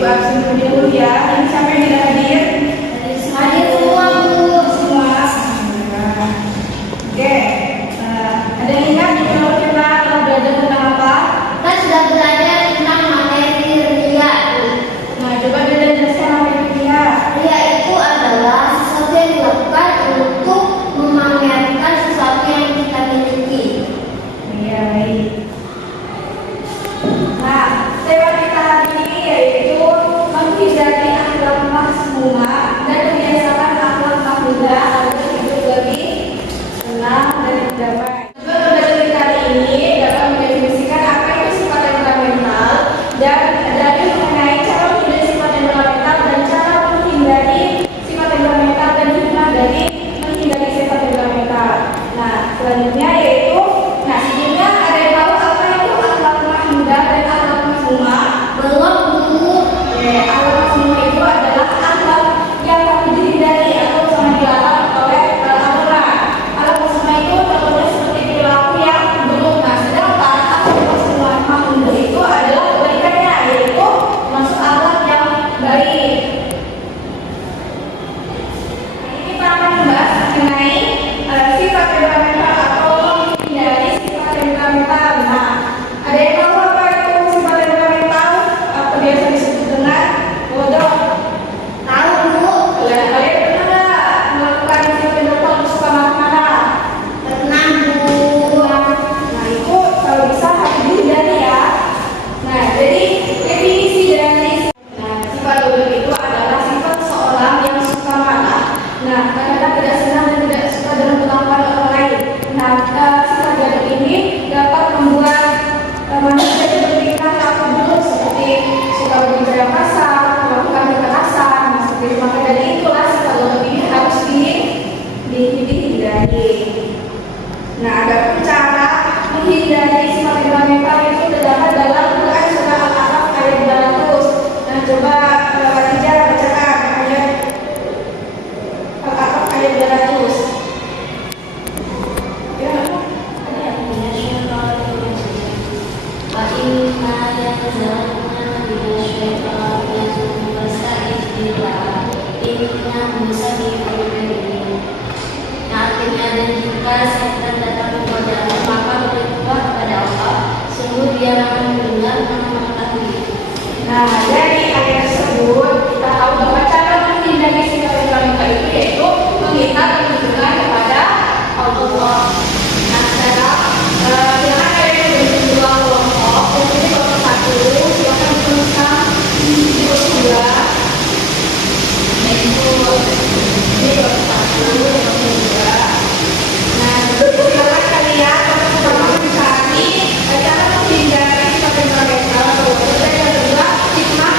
Ibu absen terlebih dahulu ya. Ini siapa yang tidak hadir? Hadir semua, Bu. Semua. Oke. Ada yang ingat di awal kita telah belajar tentang apa? Kita sudah belajar tentang materi ria. Nah, coba kita jelaskan materi ria. Ria itu adalah sesuatu yang dilakukan untuk memamerkan sesuatu yang kita miliki. Iya, baik. Nah, tema kita hari ini yaitu menghindari akhlak mazmumah dan membiasakan akhlak mahmudah agar hidup lebih tenang dan damai. Tujuan pembelajaran kita hari ini dapat mendefinisikan apa itu sifat temperamental dan dalil mengenai cara menghindari sifat temperamental dan cara menghindari sifat temperamental dan hikmah dari menghindari sifat temperamental. Nah, selanjutnya yaitu sebelumnya ada yang tahu apa itu akhlak mahmudah dan akhlak mazmumah? Belum, Bu. Akhlak mazmumah itu adalah akhlak yang patut dihindari atau sangat dilarang oleh Al-Quran. Akhlak mazmumah itu contohnya seperti perilaku yang buruk. Nah, sedangkan akhlak mahmudah itu adalah kebaikannya, yaitu masuk akhlak yang baik. Ini kita akan membahas mengenai sifat temperamental atau menghindari sifat temperamental. Nah, ada yang tahu apa itu sifat temperamental? Atau biasa disebut dengan bodoh? Tahu, Bu. Kalian pernah nggak melakukan sifat temperamental suka marah-marah? Pernah, Bu. Nah, itu kalau bisa harus dihindari ya. Nah, jadi definisi dari sifat bodoh itu adalah sifat seorang yang suka marah. Nah, kadang-kadang tidak senang dan tidak suka dengan pengakuan orang lain. Nah, sifat bodoh ini dapat membuat manusia itu bertingkah laku buruk seperti suka berbicara kasar, melakukan kekerasan. Nah, seperti itu. Maka dari itulah sifat bodoh ini harus dihindari. Nah, ada cara menghindari sifat temperamental itu terdapat dalam Quran surah Al-A'raf ayat 200. Nah, coba Khadijah bacakan ayat Al-A'raf ayat 200. Ya, ada yang Artinya, dan jika setan datang kepadamu, maka berdoa kepada Allah, sungguh Dia akan mendengar dan mengetahui. Nah, dari ayat tersebut kita tahu bahwa cara menghindari sifat temperamental itu yaitu meminta perlindungan kepada Allah. Nah, sekarang dengan ayat yang menjadi dua kelompok. Jadi kelompok satu silakan dituliskan di kelompok dua. Yaitu ini kelompok satu, kelompok dua. Nah, silakan kalian pertama mencari cara menghindari sifat temperamental atau yang kedua hikmah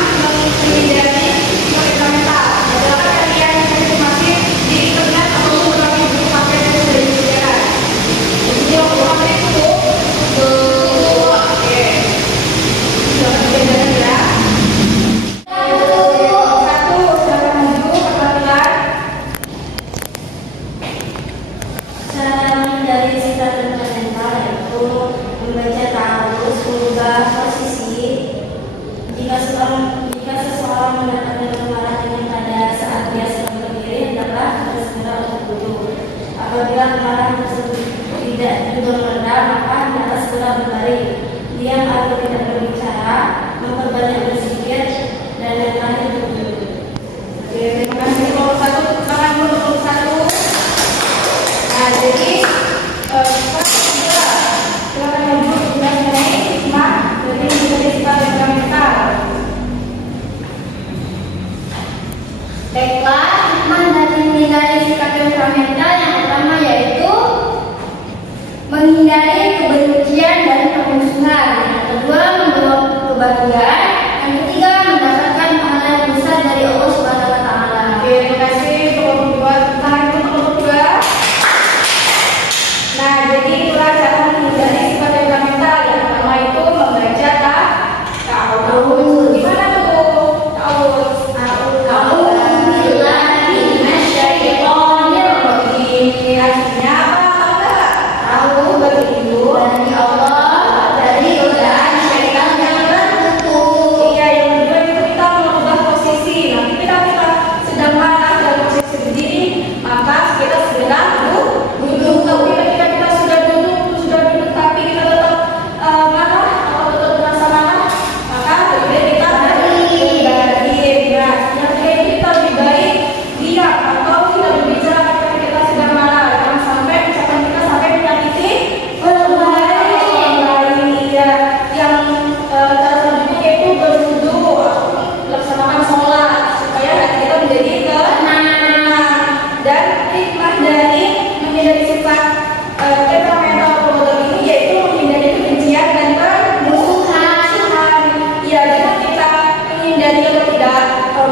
menghindari atau tidak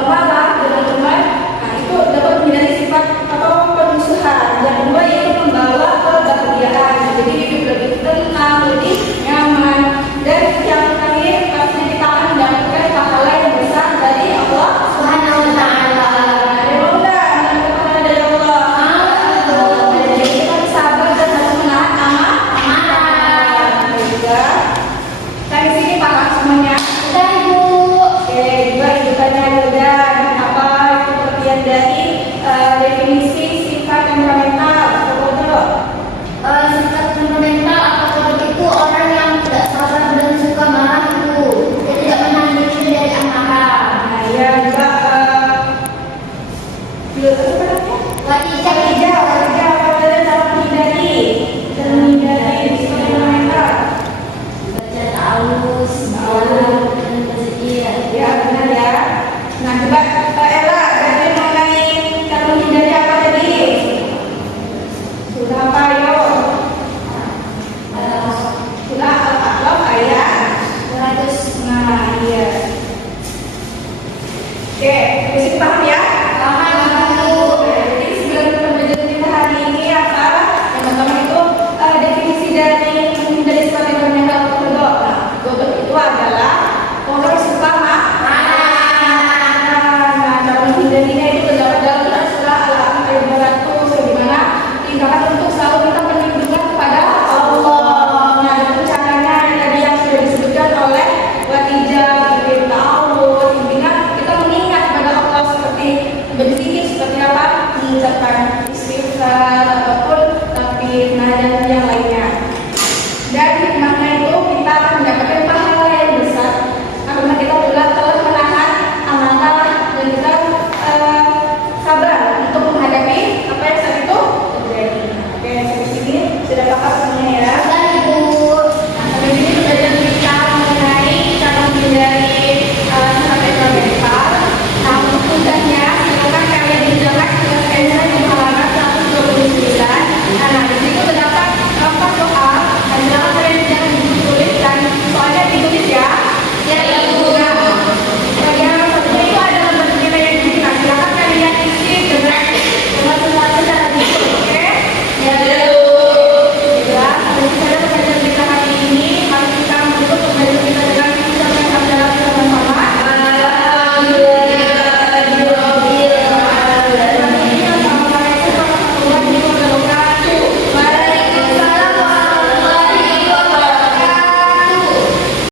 marah dengan teman, nah itu dapat menghindari sifat atau permusuhan. Yang kedua yaitu